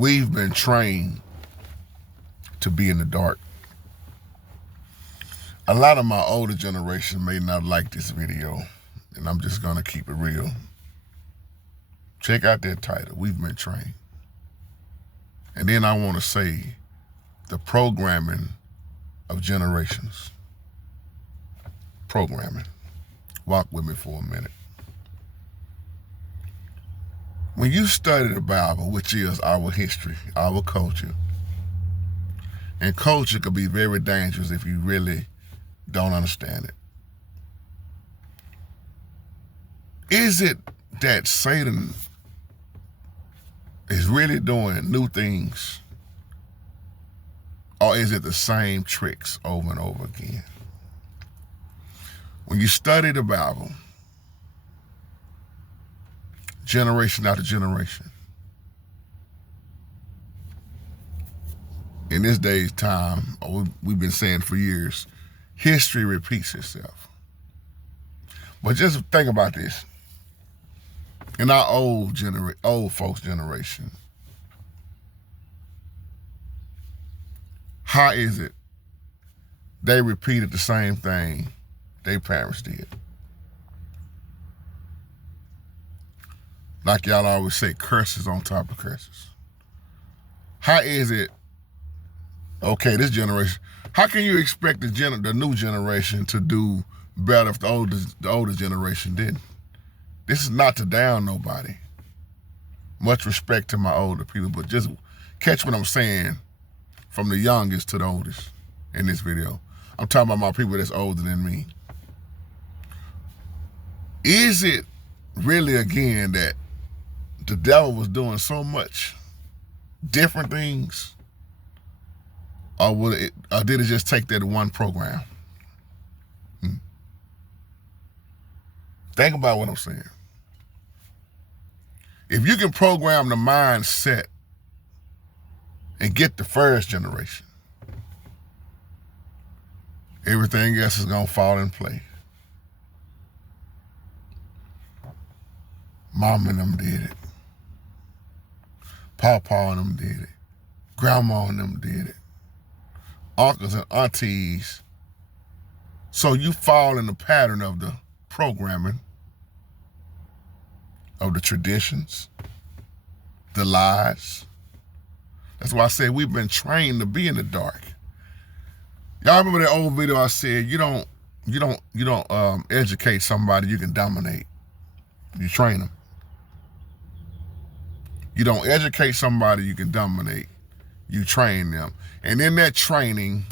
We've been trained to be in the dark. A lot of my older generation may not like this video, and I'm just gonna keep it real. Check out that title, We've Been Trained. And then I wanna say the programming of generations. Programming. Walk with me for a minute. When you study the Bible, which is our history, our culture, and culture could be very dangerous if you really don't understand it. Is it that Satan is really doing new things, or is it the same tricks over and over again? When you study the Bible, generation after generation, in this day's time, or we've been saying for years, history repeats itself. But just think about this. In our old folks' generation, how is it they repeated the same thing their parents did? Like y'all always say, curses on top of curses. How is it, okay, this generation, how can you expect the new generation to do better if the older generation didn't? This is not to down nobody. Much respect to my older people, but just catch what I'm saying from the youngest to the oldest in this video. I'm talking about my people that's older than me. Is it really, again, that the devil was doing so much different things, or did it just take that one program? Think about what I'm saying. If you can program the mindset and get the first generation, everything else is gonna fall in place. Mom and them did it. Papa and them did it. Grandma and them did it. Uncles and aunties. So you fall in the pattern of the programming, of the traditions, the lies. That's why I said we've been trained to be in the dark. Y'all remember that old video I said, you don't educate somebody you can dominate. You train them. You don't educate somebody you can dominate. You train them. And in that training,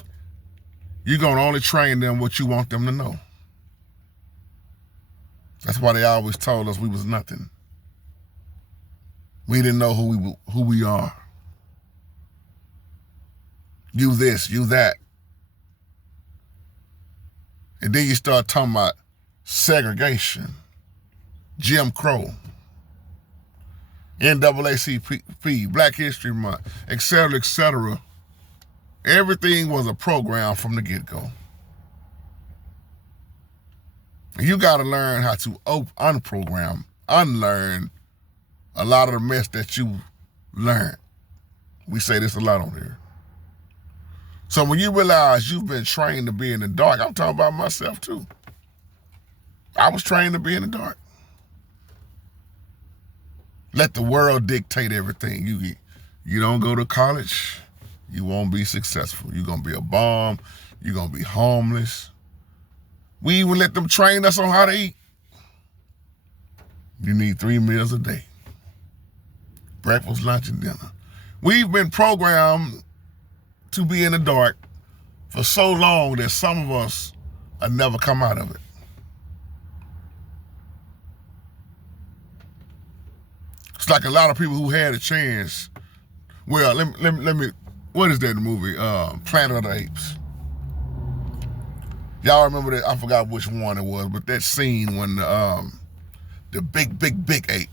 you're gonna only train them what you want them to know. That's why they always told us we was nothing. We didn't know who we are. You this, you that. And then you start talking about segregation, Jim Crow, NAACP, Black History Month, et cetera, et cetera. Everything was a program from the get-go. You got to learn how to unprogram, unlearn a lot of the mess that you learned. We say this a lot on here. So when you realize you've been trained to be in the dark, I'm talking about myself too. I was trained to be in the dark. Let the world dictate everything. You don't go to college, you won't be successful. You're going to be a bum. You're going to be homeless. We even let them train us on how to eat. You need 3 meals a day. Breakfast, lunch, and dinner. We've been programmed to be in the dark for so long that some of us have never come out of it. It's like a lot of people who had a chance. Well, let me, what is that movie? Planet of the Apes. Y'all remember that? I forgot which one it was, but that scene when the big ape,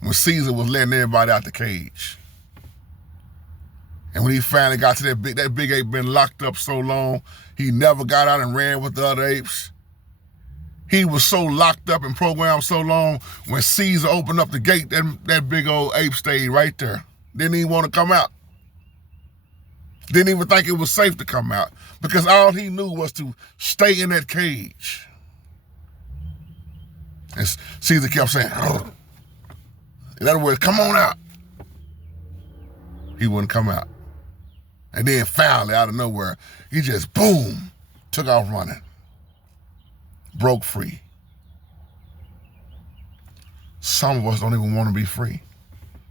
when Caesar was letting everybody out the cage. And when he finally got to that big ape been locked up so long, he never got out and ran with the other apes. He was so locked up and programmed so long, when Caesar opened up the gate, that big old ape stayed right there. Didn't even want to come out. Didn't even think it was safe to come out because all he knew was to stay in that cage. And Caesar kept saying, "Oh." In other words, come on out. He wouldn't come out. And then finally, out of nowhere, he just, boom, took off running. Broke free. Some of us don't even want to be free.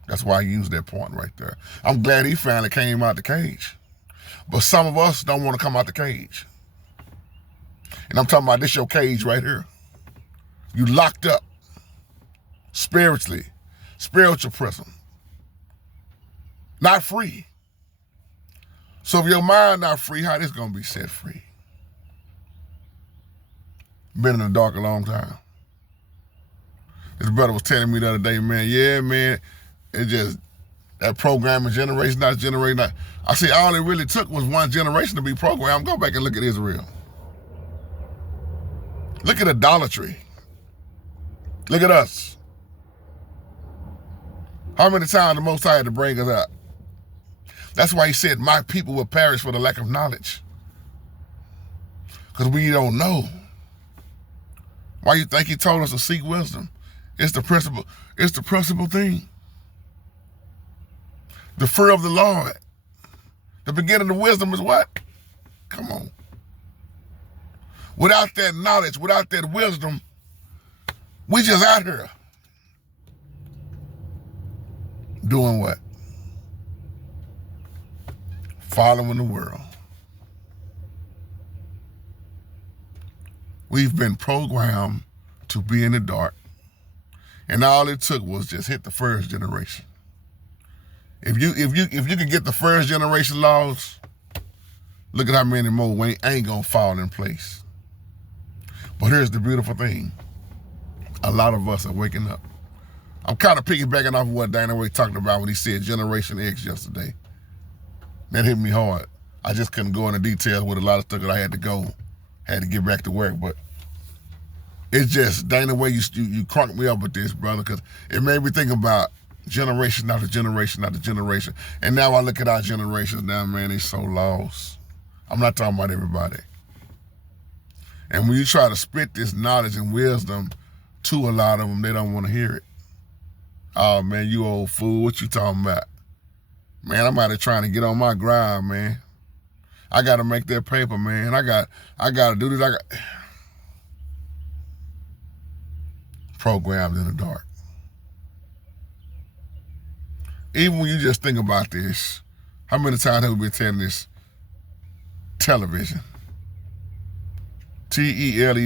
That's why I used that point right there. I'm glad he finally came out the cage. But some of us don't want to come out the cage. And I'm talking about this your cage right here. You locked up spiritually, spiritual prison. Not free. So if your mind not free, how this gonna be set free? Been in the dark a long time. This brother was telling me the other day, man, yeah, man, it just, that programming generation, not generation. I said, all it really took was one generation to be programmed. Go back and look at Israel. Look at idolatry. Look at us. How many times the Most High had to bring us up? That's why he said, my people will perish for the lack of knowledge. Because we don't know. Why you think he told us to seek wisdom? It's the principal thing. The fear of the Lord. The beginning of wisdom is what? Come on. Without that knowledge, without that wisdom, we just out here. Doing what? Following the world. We've been programmed to be in the dark. And all it took was just hit the first generation. If you can get the first generation laws, look at how many more ain't gonna fall in place. But here's the beautiful thing. A lot of us are waking up. I'm kind of piggybacking off of what Dana White talked about when he said Generation X yesterday. That hit me hard. I just couldn't go into details with a lot of stuff that I had to go. Had to get back to work, but it's just, Dana White, you cranked me up with this, brother, because it made me think about generation after generation after generation. And now I look at our generations now, man, they so lost. I'm not talking about everybody. And when you try to spit this knowledge and wisdom to a lot of them, they don't want to hear it. Oh, man, you old fool, what you talking about? Man, I'm out here trying to get on my grind, man. I got to make that paper, man. I got to do this. Programmed in the dark. Even when you just think about this, how many times have we been telling this? Television. Television.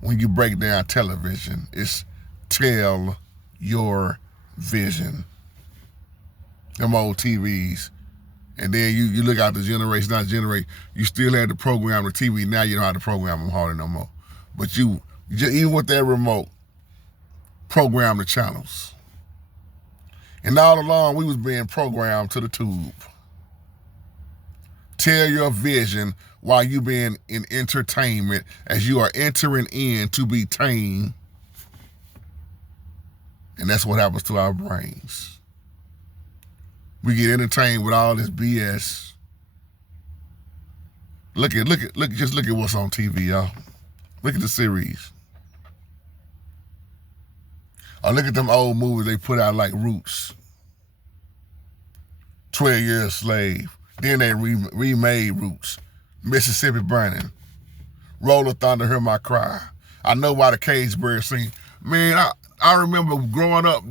When you break down television, it's tell your vision. Them old TVs. And then you look out the generation, not generation, you still had to program the TV. Now you don't have to program them hardly no more. But you even with that remote, program the channels. And all along, we was being programmed to the tube. Tell your vision while you being in entertainment as you are entering in to be tamed. And that's what happens to our brains. We get entertained with all this BS. Just look at what's on TV, y'all. Look at the series. Or look at them old movies they put out like Roots. 12 Years a Slave. Then they remade Roots. Mississippi Burning. Roll of Thunder, Hear My Cry. I Know Why the Cage Bird Sing. Man, I remember growing up,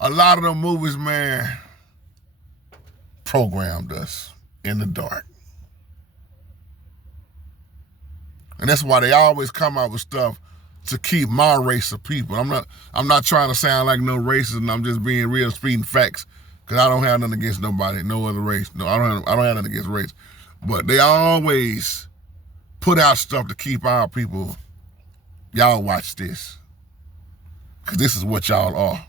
a lot of them movies, man, programmed us in the dark. And that's why they always come out with stuff to keep my race of people. I'm not trying to sound like no racist, and I'm just being real, speaking facts, because I don't have nothing against nobody, no other race. No, I don't have nothing against race. But they always put out stuff to keep our people. Y'all watch this, because this is what y'all are.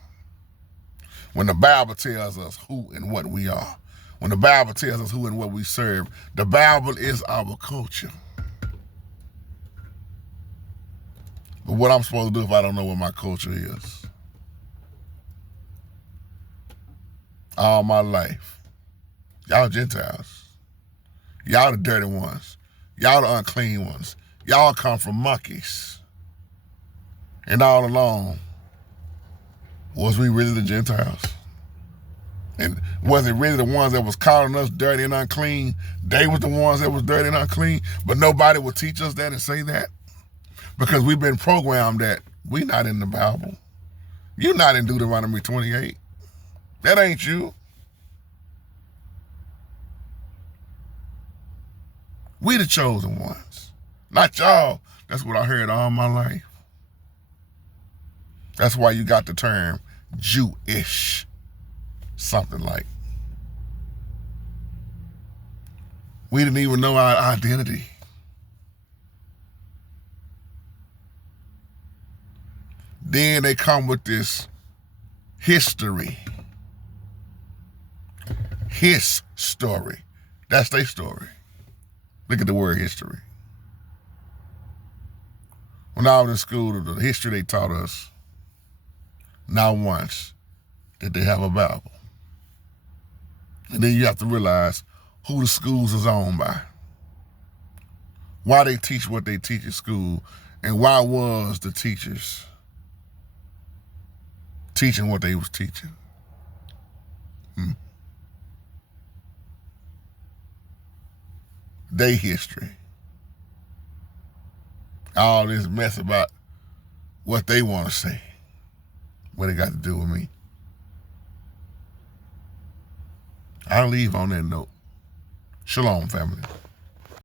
When the Bible tells us who and what we are, when the Bible tells us who and what we serve, the Bible is our culture. But what I'm supposed to do if I don't know what my culture is? all my life. Y'all Gentiles. Y'all the dirty ones. Y'all the unclean ones. Y'all come from monkeys. And all along, was we really the Gentiles? And was it really the ones that was calling us dirty and unclean? They was the ones that was dirty and unclean, but nobody would teach us that and say that? Because we've been programmed that we not in the Bible. You're not in Deuteronomy 28. That ain't you. We the chosen ones. Not y'all. That's what I heard all my life. That's why you got the term Jewish. Something like. We didn't even know our identity. Then they come with this history. His story. That's their story. Look at the word history. When I was in school, the history they taught us, not once did they have a Bible. And then you have to realize who the schools is owned by, why they teach what they teach at school, and why was the teachers teaching what they was teaching. They history. All this mess about what they want to say. What it got to do with me. I'll leave on that note. Shalom, family.